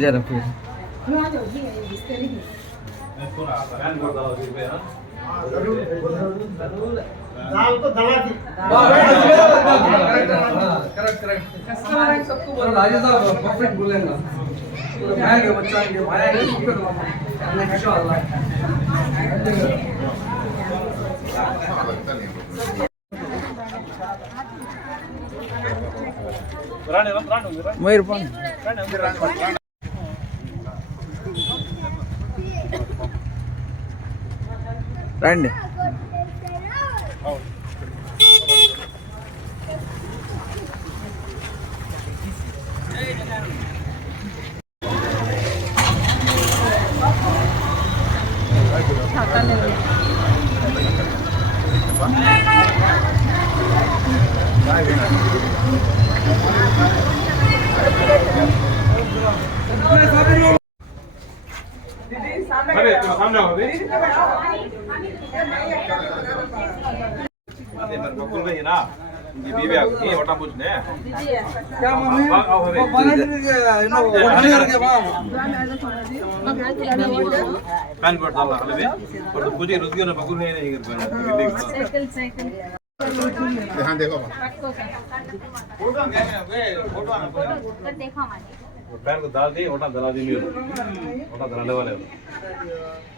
इधर फिर correct correct customer है सबको बोल राजा साहब परफेक्ट बोलेगा बच्चा आएँगे आएँगे इंशाल्लाह मयूर पण రండి अरे तो सामने अभी अरे। मेरे बकुल भाई ना? ये बीबी आ गई वटा पूछने क्या मम्मी? बाग आओ हवे। वो बनाने नो वन ईयर के बाद पैन कोड डाला हले भी और तो पूछे रुक गया ना बकुल नहीं नहीं कर पाया साइकिल साइकिल। ध्यान देखो। फ़ोटो देखो हमारी पैन को डाल दी वटा दला दी नहीं वटा दलाने वाले हो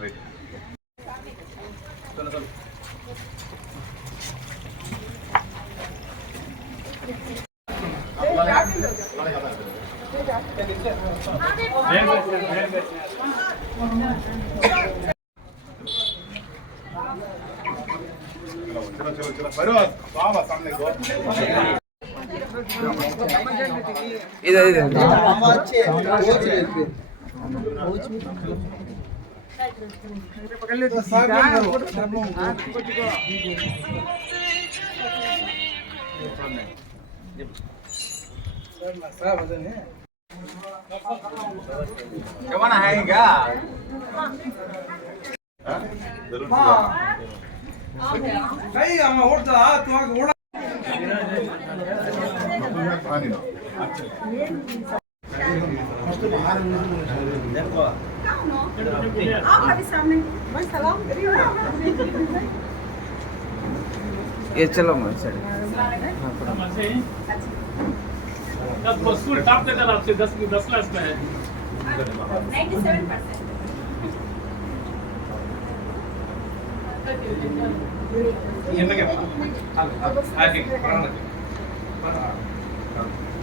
राइट चलो चलो चलो चलो चलो भरो बाबा सामने को इधर इधर। है कमाना है क्या ज़रूर कहीं हम तो ये चलो मैं सर स्कूल टॉप देकर आपसे दस की दस क्लास में है ये मैं क्या आगे पढ़ाना इलेक्शन लगा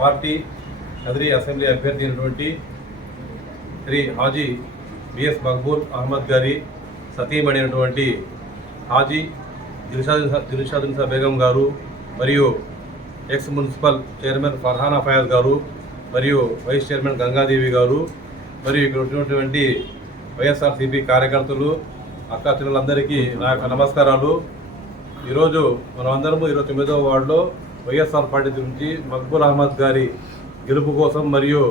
పార్టీ కదిరి అసెంబ్లీ అభ్యర్థి అయినటువంటి శ్రీ హాజీ బిఎస్ మక్బూల్ అహ్మద్ గారి సతీమణి అయినటువంటి హాజీ దిల్షాద్ దిల్షాదున్సా బేగం గారు మరియు ex municipal chairman Farhana Fayaz గారు మరియు వైస్ చైర్మన్ గంగాదేవి గారు మరియు ఇక్కడ ఉన్నటువంటి వైఎస్ఆర్సీపీ కార్యకర్తలు అక్క చెల్లెలందరికీ నా యొక్క నమస్కారాలు. ఈరోజు మనమందరము ఇరవై తొమ్మిదవ వార్డులో వైఎస్ఆర్ పార్టీ నుంచి మక్బూల్ అహ్మద్ గారి గెలుపు కోసం మరియు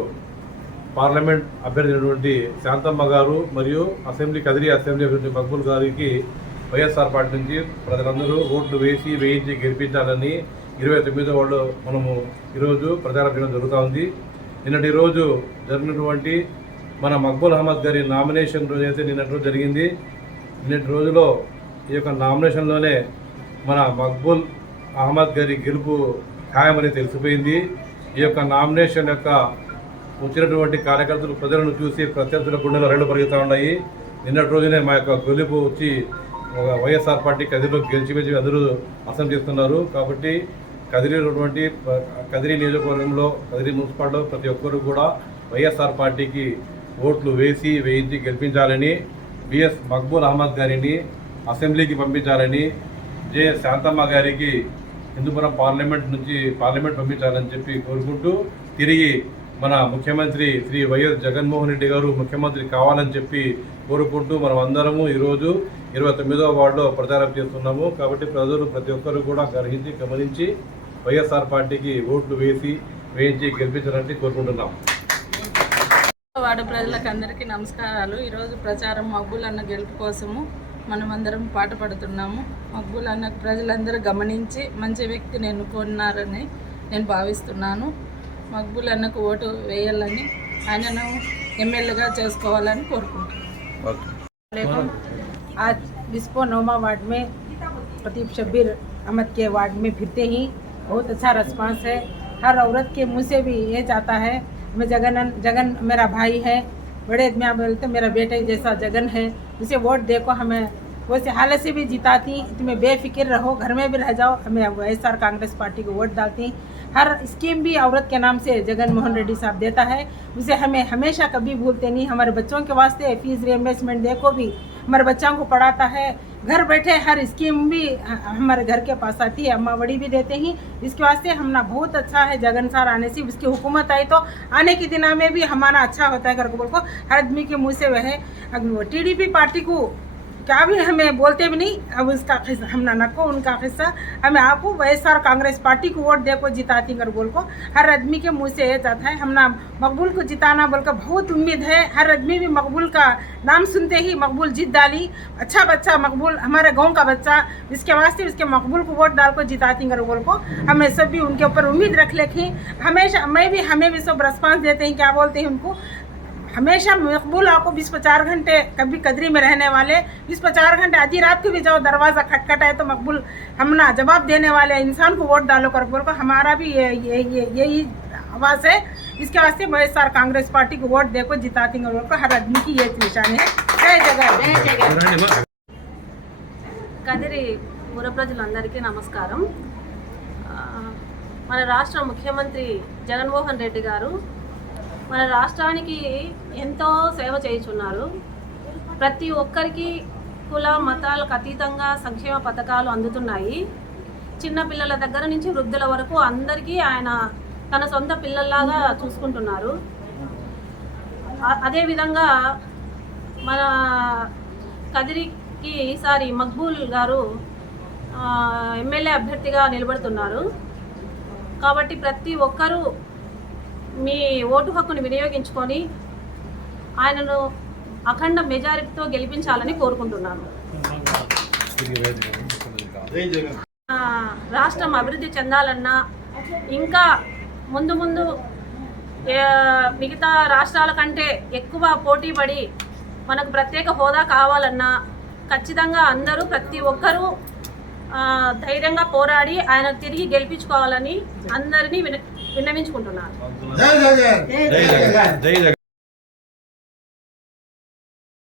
పార్లమెంట్ అభ్యర్థినటువంటి శాంతమ్మ గారు మరియు అసెంబ్లీ కదిరి అసెంబ్లీ అభ్యర్థి మక్బూల్ గారికి వైఎస్ఆర్ పార్టీ నుంచి ప్రజలందరూ ఓట్లు వేసి వేయించి గెలిపించాలని ఇరవై తొమ్మిదో వాళ్ళు మనము ఈరోజు ప్రచారం చేయడం జరుగుతూ ఉంది నిన్నటి రోజు జరిగినటువంటి మన మక్బూల్ అహ్మద్ గారి నామినేషన్ రోజు అయితే నిన్నటి రోజు జరిగింది. నిన్నటి రోజులో ఈ యొక్క నామినేషన్లోనే మన మక్బూల్ అహ్మద్ గారి గెలుపు ఖాయమని తెలిసిపోయింది. ఈ యొక్క నామినేషన్ యొక్క వచ్చినటువంటి కార్యకర్తలు ప్రజలను చూసి ప్రత్యర్థుల గుండెలు రెండు పెరుగుతూ ఉన్నాయి. నిన్నటి రోజునే మా యొక్క గెలుపు వచ్చి వైఎస్ఆర్ పార్టీ కదిరిలో గెలిచి గెలిచి అందరూ అసం చేస్తున్నారు. కాబట్టి కదిరినటువంటి కదిరి నియోజకవర్గంలో కదిరి మున్సిపాలిటీలో ప్రతి ఒక్కరు కూడా వైఎస్ఆర్ పార్టీకి ఓట్లు వేసి వేయించి గెలిపించాలని బిఎస్ మక్బూల్ అహ్మద్ గారిని అసెంబ్లీకి పంపించాలని జె శాంతమ్మ గారికి హిందూపురం పార్లమెంట్ నుంచి పార్లమెంట్ పంపించాలని చెప్పి కోరుకుంటూ తిరిగి మన ముఖ్యమంత్రి శ్రీ వైఎస్ జగన్మోహన్ రెడ్డి గారు ముఖ్యమంత్రి కావాలని చెప్పి కోరుకుంటూ మనం అందరము ఈరోజు ఇరవై తొమ్మిదవ వార్డులో ప్రచారం చేస్తున్నాము. కాబట్టి ప్రజలు ప్రతి ఒక్కరు కూడా గ్రహించి గమనించి వైఎస్ఆర్ పార్టీకి ఓట్లు వేసి వేయించి గెలిపించాలని కోరుకుంటున్నాం. వాడ ప్రజలకు అందరికీ నమస్కారాలు. ఈరోజు ప్రచారం మగ్గులన్న గెలుపు కోసము మనమందరం పాట పడుతున్నాము మక్బూల్ అన్న ప్రజలందరూ గమనించి మంచి వ్యక్తిని ఎన్నుకున్నారని నేను భావిస్తున్నాను మక్బూల్ అన్నకు ఓటు వేయాలని ఆయనను ఎమ్మెల్యేగా చేసుకోవాలని కోరుకుంటున్నాను ఓకే वालेकुम आज बिस्पो नोमा वार्ड में प्रदीप शब्बीर अहमद के वार्ड में फिरते ही बहुत अच्छा रिस्पांस है हर औरत के मुंह से भी ये जाता है मैं जगन जगन मेरा भाई है बड़े आदमी बोलते मेरा बेटा जैसा जगन है। उसे वोट देखो, हमें वैसे हालत से भी जिताती, तुम्हें बेफिक्र रहो, घर में भी रह जाओ। हमें एस आर कांग्रेस पार्टी को वोट डालती। हर स्कीम भी औरत के नाम से जगन मोहन रेड्डी साहब देता है। उसे हमें हमेशा कभी भूलते नहीं। हमारे बच्चों के वास्ते फ़ीस रियम्बर्समेंट देखो भी, हमारे बच्चों को पढ़ाता है। घर बैठे हर स्कीम भी हमारे घर के पास आती है। अम्मा बड़ी भी देते हैं। इसके वास्ते हमारा बहुत अच्छा है जगन सार आने से। उसकी हुकूमत आई तो आने के दिनों में भी हमारा अच्छा होता है। घर को बोल को हर आदमी के मुँह से वह टीडीपी पार्टी को क्या भी हमें बोलते भी नहीं, अब उसका हम ना नको उनका किस्सा हमें आपको वैएसआर कांग्रेस पार्टी को वोट देखो जिताती कर बोल को। हर आदमी के मुँह से ये जाता है हम ना मकबूल को जिताना बोल कर बहुत उम्मीद है। हर आदमी भी मकबूल का नाम सुनते ही मकबूल जीत डाली। अच्छा बच्चा मकबूल, हमारे गाँव का बच्चा इसके वास्ते उसके मकबूल को वोट डाल को जिताती कर बोल को। हमें सब भी उनके ऊपर उम्मीद रख लेखी हमेशा, मैं भी, हमें भी सब रेस्पॉन्स देते हैं, क्या बोलते हैं उनको? हमेशा मकबूल आपको बीस पचास घंटे कभी कदरी में रहने वाले बीस पचास घंटे आधी रात को भी जाओ दरवाज़ा खटखटाए तो मकबूल हम ना जवाब देने वाले इंसान को वोट डालो कर बोल को हमारा भी ये ये ये यही आवाज़ है इसके वास्ते వైఎస్ఆర్ कांग्रेस पार्टी को वोट देखो जिताती बोल को हर आदमी की ये निशानी है जय जगह కదిరి పుర ప్రజలందరికీ నమస్కారం ఆ, మన రాష్ట్ర ముఖ్యమంత్రి జగన్మోహన్ రెడ్డి గారు మన రాష్ట్రానికి ఎంతో సేవ చేయుచున్నారు ప్రతి ఒక్కరికి కుల మతాలకు అతీతంగా సంక్షేమ పథకాలు అందుతున్నాయి. చిన్నపిల్లల దగ్గర నుంచి వృద్ధుల వరకు అందరికీ ఆయన తన సొంత పిల్లల్లాగా చూసుకుంటున్నారు. అదేవిధంగా మన కదిరికి ఈసారి మక్బూల్ గారు ఎమ్మెల్యే అభ్యర్థిగా నిలబడుతున్నారు. కాబట్టి ప్రతి ఒక్కరూ మీ ఓటు హక్కును వినియోగించుకొని ఆయనను అఖండ మెజారిటీతో గెలిపించాలని కోరుకుంటున్నాను. రాష్ట్రం అభివృద్ధి చెందాలన్నా ఇంకా ముందు ముందు మిగతా రాష్ట్రాల కంటే ఎక్కువ పోటీ పడి మనకు ప్రత్యేక హోదా కావాలన్నా ఖచ్చితంగా అందరూ ప్రతి ఒక్కరూ ధైర్యంగా పోరాడి ఆయన తిరిగి గెలిపించుకోవాలని అందరినీ విన విన్నవించుకుంటున్నాను